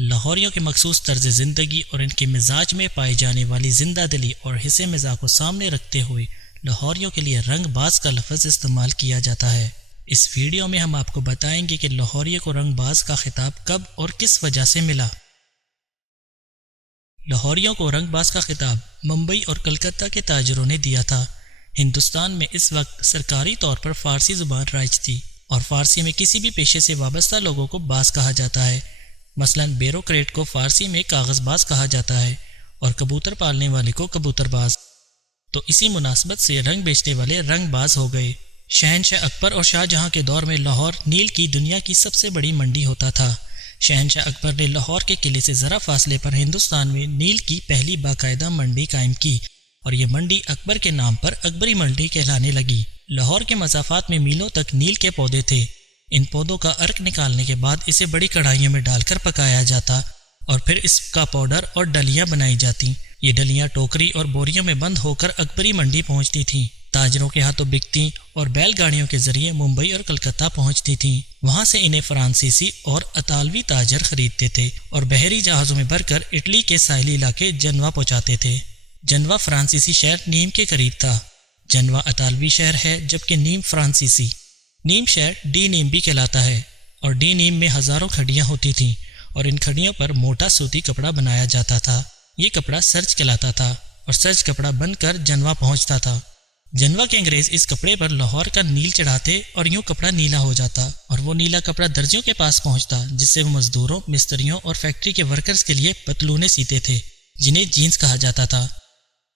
لاہوریوں کے مخصوص طرز زندگی اور ان کے مزاج میں پائی جانے والی زندہ دلی اور حسن مزاج کو سامنے رکھتے ہوئے لاہوریوں کے لیے رنگ باز کا لفظ استعمال کیا جاتا ہے۔ اس ویڈیو میں ہم آپ کو بتائیں گے کہ لاہوریوں کو رنگ باز کا خطاب کب اور کس وجہ سے ملا۔ لاہوریوں کو رنگ باز کا خطاب ممبئی اور کلکتہ کے تاجروں نے دیا تھا۔ ہندوستان میں اس وقت سرکاری طور پر فارسی زبان رائج تھی اور فارسی میں کسی بھی پیشے سے وابستہ لوگوں کو باز کہا جاتا ہے۔ مثلا بیوروکریٹ کو فارسی میں کاغذ باز کہا جاتا ہے اور کبوتر پالنے والے کو کبوتر باز۔ تو اسی مناسبت سے رنگ بیچنے والے رنگ باز ہو گئے۔ شہنشاہ اکبر اور شاہ جہاں کے دور میں لاہور نیل کی دنیا کی سب سے بڑی منڈی ہوتا تھا۔ شہنشاہ اکبر نے لاہور کے قلعے سے ذرا فاصلے پر ہندوستان میں نیل کی پہلی باقاعدہ منڈی قائم کی اور یہ منڈی اکبر کے نام پر اکبری منڈی کہلانے لگی۔ لاہور کے مسافات میں میلوں تک نیل کے پودے تھے۔ ان پودوں کا عرق نکالنے کے بعد اسے بڑی کڑھائیوں میں ڈال کر پکایا جاتا اور پھر اس کا پاؤڈر اور ڈلیاں بنائی جاتی۔ یہ ڈلیاں ٹوکری اور بوریوں میں بند ہو کر اکبری منڈی پہنچتی تھیں، تاجروں کے ہاتھوں بکتی اور بیل گاڑیوں کے ذریعے ممبئی اور کلکتہ پہنچتی تھیں۔ وہاں سے انہیں فرانسیسی اور اطالوی تاجر خریدتے تھے اور بحری جہازوں میں بھر کر اٹلی کے ساحلی علاقے جنوا پہنچاتے تھے۔ جنوا فرانسیسی شہر نیم کے قریب تھا۔ جنوا اطالوی شہر ہے جبکہ نیم فرانسیسی۔ نیم شہر ڈی نیم بھی کہلاتا ہے اور ڈی نیم میں ہزاروں کھڑیاں ہوتی تھیں اور ان کھڑیوں پر موٹا سوتی کپڑا بنایا جاتا تھا۔ یہ کپڑا سرج کہلاتا تھا اور سرج کپڑا بن کر جنوا پہنچتا تھا۔ جنوا کے انگریز اس کپڑے پر لاہور کا نیل چڑھاتے اور یوں کپڑا نیلا ہو جاتا اور وہ نیلا کپڑا درزیوں کے پاس پہنچتا جس سے وہ مزدوروں، مستریوں اور فیکٹری کے ورکرز کے لیے پتلونے سیتے تھے جنہیں جینز کہا جاتا تھا۔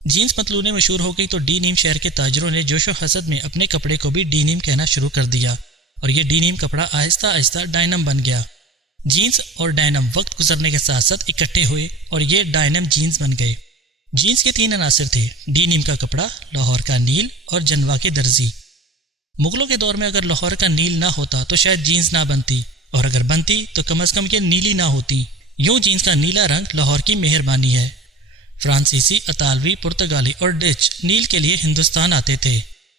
جینز پتلونیں مشہور ہو گئی تو ڈی نیم شہر کے تاجروں نے جوش و حسد میں اپنے کپڑے کو بھی ڈی نیم کہنا شروع کر دیا اور یہ ڈی نیم کپڑا آہستہ آہستہ ڈائنم بن گیا۔ جینز اور ڈائنم وقت گزرنے کے ساتھ ساتھ اکٹھے ہوئے اور یہ ڈائنم جینز بن گئے۔ جینز کے 3 عناصر تھے: ڈی نیم کا کپڑا، لاہور کا نیل اور جنوا کے درزی۔ مغلوں کے دور میں اگر لاہور کا نیل نہ ہوتا تو شاید جینز نہ بنتی اور اگر بنتی تو کم از کم یہ نیلی نہ ہوتی۔ یوں جینز کا نیلا رنگ لاہور کی مہربانی ہے۔ فرانسیسی، اطالوی، پرتگالی اور ڈچ نیل کے لیے ہندوستان آتے تھے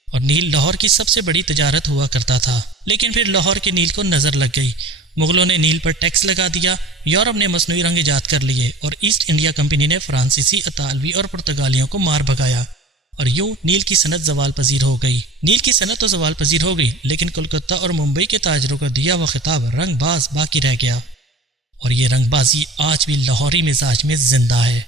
اور نیل لاہور کی سب سے بڑی تجارت ہوا کرتا تھا۔ لیکن پھر لاہور کے نیل کو نظر لگ گئی۔ مغلوں نے نیل پر ٹیکس لگا دیا، یورپ نے مصنوعی رنگ ایجاد کر لیے اور ایسٹ انڈیا کمپنی نے فرانسیسی، اطالوی اور پرتگالیوں کو مار بھگایا اور یوں نیل کی صنعت زوال پذیر ہو گئی۔ نیل کی صنعت تو زوال پذیر ہو گئی لیکن کلکتہ اور ممبئی کے تاجروں کا دیا ہوا خطاب رنگ باز باقی رہ گیا اور یہ رنگ بازی آج بھی لاہوری مزاج میں زندہ ہے۔